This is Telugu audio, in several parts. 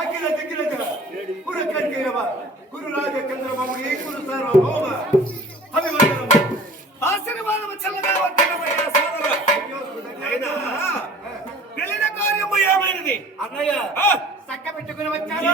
అఖిల దిగిలక కురకర్కేరవ కురురాజ చంద్రబాబు కురు సార్వభౌమ అభివందనం ఆశీర్వాదం చల్లగా వర్తిల్లమయ్యా సోదర. అయినా పెళ్లిన కార్యము ఏమైనది అన్నయ్య? చక్క పెట్టుకుని వచ్చాను.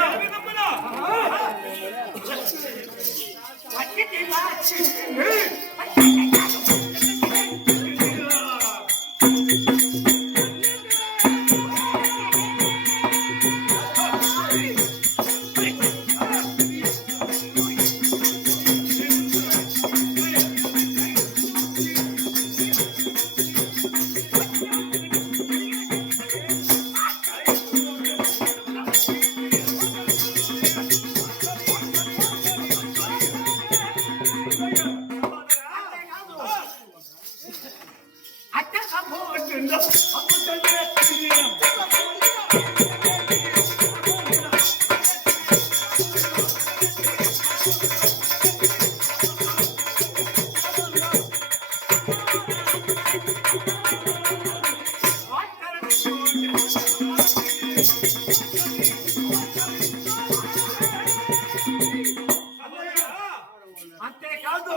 అంతేకాదు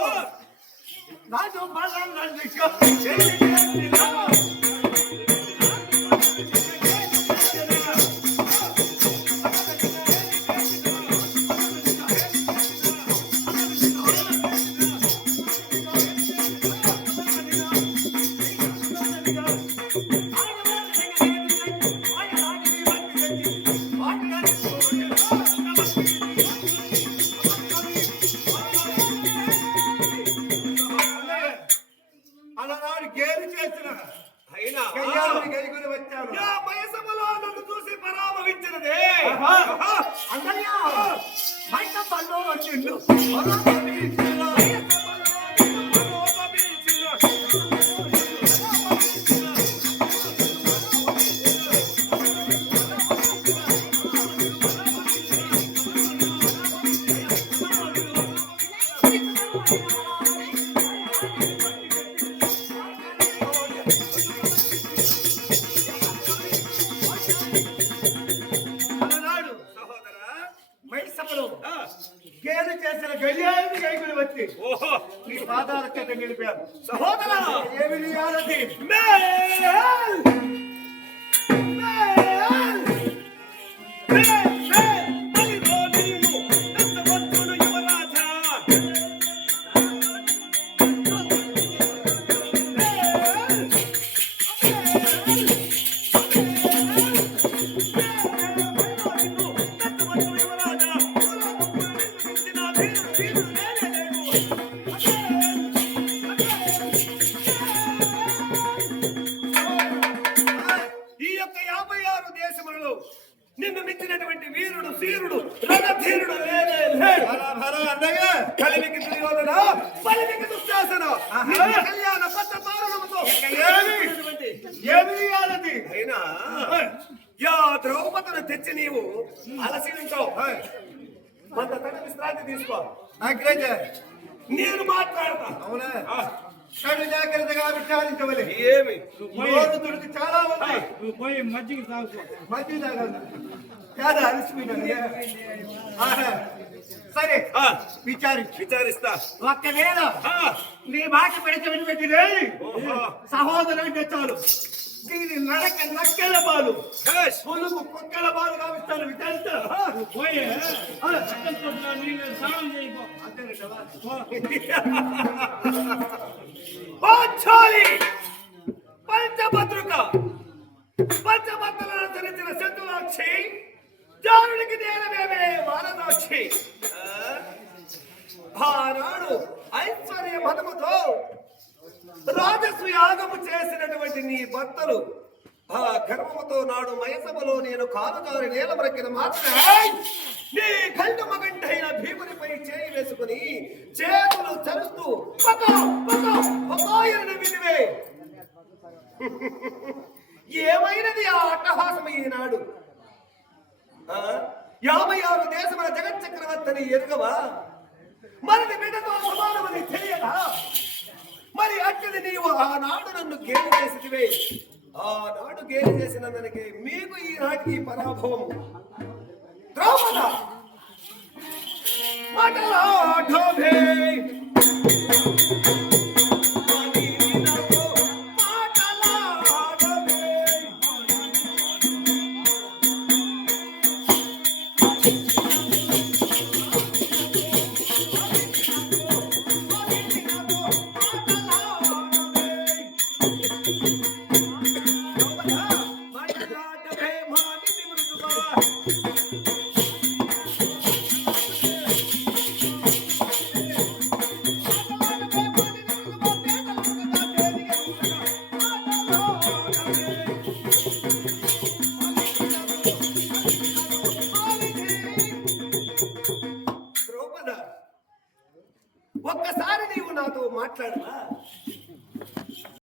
రాజు బలం అలనాడు గేలు చేసిన అయినా గెలుగుని వచ్చాను. వయసములో నన్ను చూసి పరామవించినదే అన్నయ్య బయట పళ్ళు వచ్చిండు. గేలు చేసిన గయ్యాన్ని గైకుని వచ్చి నీ పాదాల చేత గెలిపాను. సహోదరా ఏమి నియాలది? నిన్ను మించినటువంటి వీరుడు శీరుడు రణధీరుడు కలిమికి దుర్యోధన బలిమికి దుశ్శాసన కళ్యాణ పత్ర పాలనముతో అయినా యా ద్రౌపదిని తెచ్చి నీవు అలసి ఉంటావు. కొంత తన విశ్రాంతి తీసుకో. నేను మాట్లాడతా. అవునా? కడు జాగ్రత్తగా విచారించవలే. ఏమి దొరికి చాలా ఉంది. నువ్వు పోయి మజ్జిగ తాగు. మజ్జిగ తాగాలి కాదా? అలసిపోయినా సరే ఆ, విచారిస్తా. ఒక్కవేళ నీ మాట పెడితే వినిపెట్టిదే ఓహో. సహోదరు అంటే చాలు దీని నరక నక్కెల బాలు శభాష్. పొలుగు కుక్కల బాలు కావిస్తాను విచారిస్తా. పోయే నీళ్ళు స్నానం చేయబో. పాంచాలి పంచభద్రుక పంచభద్రులను ధరించిన శత్రులాక్షి జానుడికి నేలమేమే వారనాక్షి. ఆనాడు ఐశ్వర్య మదముతో రాజస్వ యాగము చేసినటువంటి నీ భర్తలు ఆ గర్వముతో నాడు మయసభలో నేను కాలుగారి నేల బ్రక్కిన మాత్రమే నీ కంటు మగంటైన భీమునిపై చేయి వేసుకుని చేతులు చరుస్తూ వినివే. ఏమైనది ఆ అట్టహాసం ఈనాడు? 56 దేశముల జగచ్చక్రవర్తిని ఎరుగవా? మరి బిడ్డతో సమానమని తెలియదా? మరి అట్టది నీవు ఆనాడు నన్ను గేలి చేసివే. ఆనాడు గేలి చేసిన దానికి మీకు ఈనాటికి పరాభవం. ద్రౌపద మాటలాడవే. ఒక్కసారి నీవు నాతో మాట్లాడవా?